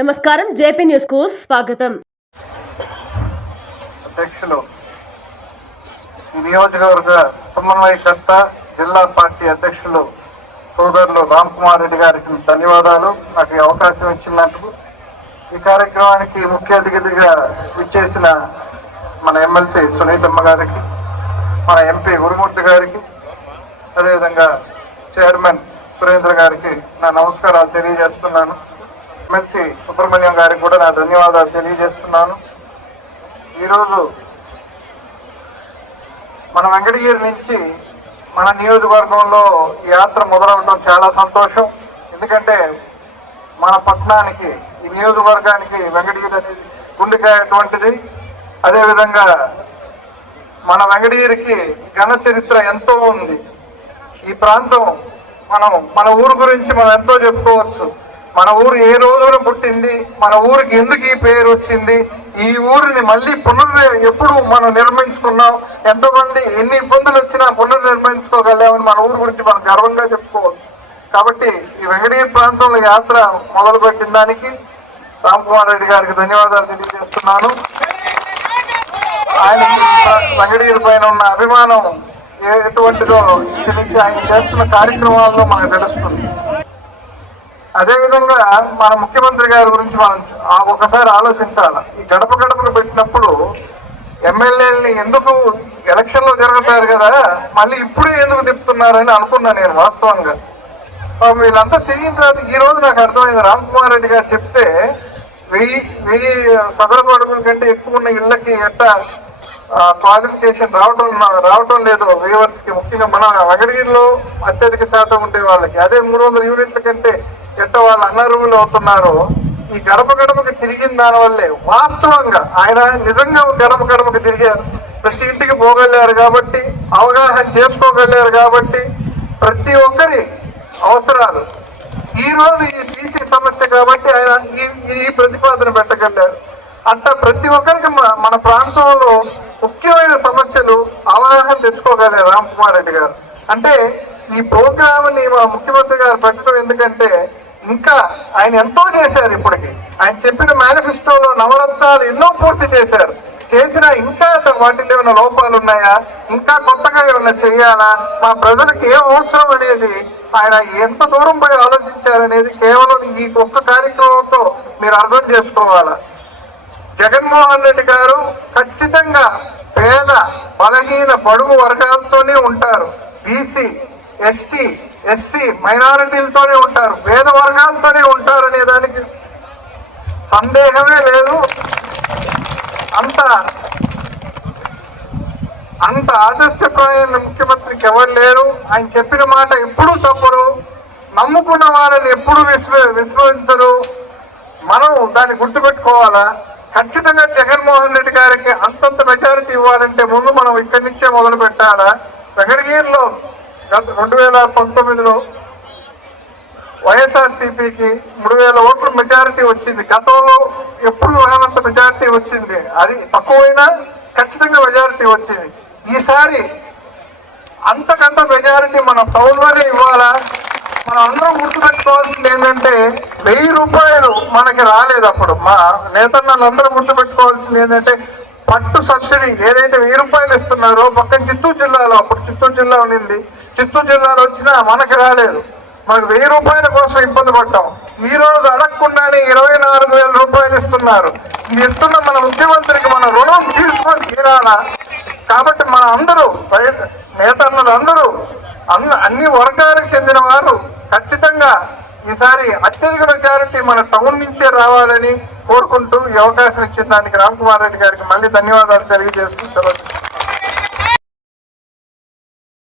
నమస్కారం జేపీ న్యూస్కు స్వాగతం. అధ్యక్షులు నియోజకవర్గ సమన్వయకర్త జిల్లా పార్టీ అధ్యక్షులు సోదరులు రామ్ కుమార్ రెడ్డి గారికి ధన్యవాదాలు. నాకు అవకాశం ఇచ్చినందుకు ఈ కార్యక్రమానికి ముఖ్య అతిథిగా విచ్చేసిన మన ఎమ్మెల్సీ సునీతమ్మ గారికి మన ఎంపీ గురుమూర్తి గారికి అదేవిధంగా చైర్మన్ సురేంద్ర గారికి నా నమస్కారాలు తెలియజేస్తున్నాను. ఎమ్మెల్సీ సుబ్రహ్మణ్యం గారికి కూడా నా ధన్యవాదాలు తెలియజేస్తున్నాను. ఈరోజు మన వెంకటగిరి నుంచి మన నియోజకవర్గంలో ఈ యాత్ర మొదలవడం చాలా సంతోషం. ఎందుకంటే మన పట్టణానికి ఈ నియోజకవర్గానికి వెంకటగిరి అనేది గుండెకాయ అటువంటిది అదేవిధంగా మన వెంకటగిరికి ఘన చరిత్ర ఎంతో ఉంది. ఈ ప్రాంతం మనం మన ఊరు గురించి మనం ఎంతో చెప్పుకోవచ్చు. మన ఊరు ఏ రోజున పుట్టింది? మన ఊరికి ఎందుకు ఈ పేరు వచ్చింది? ఈ ఊరిని మళ్ళీ పునర్ ఎప్పుడు మనం నిర్మించుకున్నాం? ఎంతమంది ఎన్ని ఇబ్బందులు వచ్చినా పునర్నిర్మించుకోగలిగామని మన ఊరు గురించి మనం గర్వంగా చెప్పుకోవచ్చు. కాబట్టి ఈ వెంకటగిరి ప్రాంతంలో యాత్ర మొదలుపెట్టిన దానికి రామ్ కుమార్ రెడ్డి గారికి ధన్యవాదాలు తెలియజేస్తున్నాను. ఆయన వెంకటగిరి పైన ఉన్న అభిమానం ఎటువంటిదో ఇక్కడి నుంచి ఆయన చేస్తున్న కార్యక్రమాల్లో మనకు తెలుస్తుంది. అదేవిధంగా మన ముఖ్యమంత్రి గారి గురించి మనం ఆ ఒకసారి ఆలోచించాలి. ఈ గడప గడపలు పెట్టినప్పుడు ఎమ్మెల్యేలని ఎందుకు ఎలక్షన్లో జరుగుతారు కదా మళ్ళీ ఇప్పుడే ఎందుకు తిప్పుతున్నారని అనుకున్నా నేను వాస్తవంగా. వీళ్ళంతా తిరిగిన తర్వాత ఈ రోజు నాకు అర్థమైంది. రామ్ కుమార్ రెడ్డి గారు చెప్తే వెయ్యి వెయ్యి సదరపు అడుగుల కంటే ఎక్కువ ఉన్న ఇళ్ళకి ఎట్టా క్వాలిఫికేషన్ రావటం రావటం లేదు. వ్యూవర్స్కి ముఖ్యంగా మన అగడిగిరిలో అత్యధిక శాతం ఉండే వాళ్ళకి. అదే మూడు వందల యూనిట్ల కంటే ఎట్ట వాళ్ళు అనర్హులు అవుతున్నారు ఈ గడప గడపకి తిరిగిన దాని వల్లే వాస్తవంగా ఆయన నిజంగా గడప గడపకి తిరిగారు ప్రతి ఇంటికి పోగలిగారు కాబట్టి అవగాహన చేసుకోగలిగారు కాబట్టి ప్రతి ఒక్కరి అవసరాలు ఈ రోజు ఈ బీసీ సమస్య కాబట్టి ఆయన ఈ ఈ ప్రతిపాదన పెట్టగలిగారు. అంటే ప్రతి ఒక్కరికి మన మన ప్రాంతంలో అవగాహన రామ్ కుమార్ రెడ్డి గారు. అంటే ఈ ప్రోగ్రామ్ని మా ముఖ్యమంత్రి గారు పెట్టడం ఎందుకంటే ఇంకా ఆయన ఎంతో చేశారు ఇప్పటికి. ఆయన చెప్పిన మేనిఫెస్టోలో నవరత్నాలు ఎన్నో పూర్తి చేశారు. చేసిన ఇంకా వాటిలో ఏమైనా లోపాలు ఉన్నాయా? ఇంకా కొత్తగా ఏమైనా చేయాలా? మా ప్రజలకు ఏం అవసరం అనేది ఆయన ఎంత దూరం పోయి ఆలోచించారనేది కేవలం ఈ ఒక్క కార్యక్రమంతో మీరు అర్థం చేసుకోవాలా? జగన్మోహన్ రెడ్డి గారు ఖచ్చితంగా పేద బలహీన బడుగు వర్గాలతోనే ఉంటారు. బీసీ ఎస్టీ ఎస్సీ మైనారిటీలతోనే ఉంటారు. పేద వర్గాలతోనే ఉంటారు అనే దానికి సందేహమే లేదు. అంత అంత ఆదర్శప్రాయమైన ముఖ్యమంత్రికి ఎవరు లేరు. ఆయన చెప్పిన మాట ఎప్పుడూ తప్పరు నమ్ముకున్న వాళ్ళని ఎప్పుడు విశ్వ విశ్వసించరు. మనం దాన్ని గుర్తుపెట్టుకోవాలా? ఖచ్చితంగా జగన్మోహన్ రెడ్డి గారికి అంతంత మెజారిటీ ఇవ్వాలంటే ముందు మనం ఇక్కడి నుంచే మొదలు పెట్టాలా? వెంకటగిరిలో గత రెండు వేల పంతొమ్మిదిలో వైఎస్ఆర్సీపీకి మూడు వేల ఓట్ల మెజారిటీ వచ్చింది. గతంలో ఎప్పుడు రానంత మెజారిటీ వచ్చింది. అది తక్కువైనా ఖచ్చితంగా మెజారిటీ వచ్చింది. ఈసారి అంతకంత మెజారిటీ మన టౌన్లోనే ఇవ్వాలా? మనం అందరం గుర్తుపెట్టుకోవాల్సింది ఏంటంటే వెయ్యి రూపాయలు మనకి రాలేదు అప్పుడు. మా నేతన్నలు అందరూ గుర్తుపెట్టుకోవాల్సింది ఏంటంటే పట్టు సబ్సిడీ ఏదైతే వెయ్యి రూపాయలు ఇస్తున్నారో పక్కన చిత్తూరు జిల్లాలో అప్పుడు చిత్తూరు జిల్లా ఉండింది. చిత్తూరు జిల్లాలో వచ్చినా మనకి రాలేదు. మనకు వెయ్యి రూపాయల కోసం ఇబ్బంది పడ్డాం. ఈ రోజు అడగకుండానే ఇరవై నాలుగు వేల రూపాయలు ఇస్తున్నారు. ఇది ఇస్తున్న మన ముఖ్యమంత్రికి మన రుణం తీసుకొని తీరాలా? కాబట్టి మన అందరూ నేతన్నలు అందరూ అన్ని అన్ని వర్గాలకు చెందిన వారు ఈసారి అత్యధిక మెజారిటీ మన టౌన్ నుంచే రావాలని కోరుకుంటూ ఈ అవకాశం ఇచ్చిన దానికి రామ్ కుమార్ రెడ్డి గారికి మళ్ళీ ధన్యవాదాలు తెలియజేస్తూ సెలవు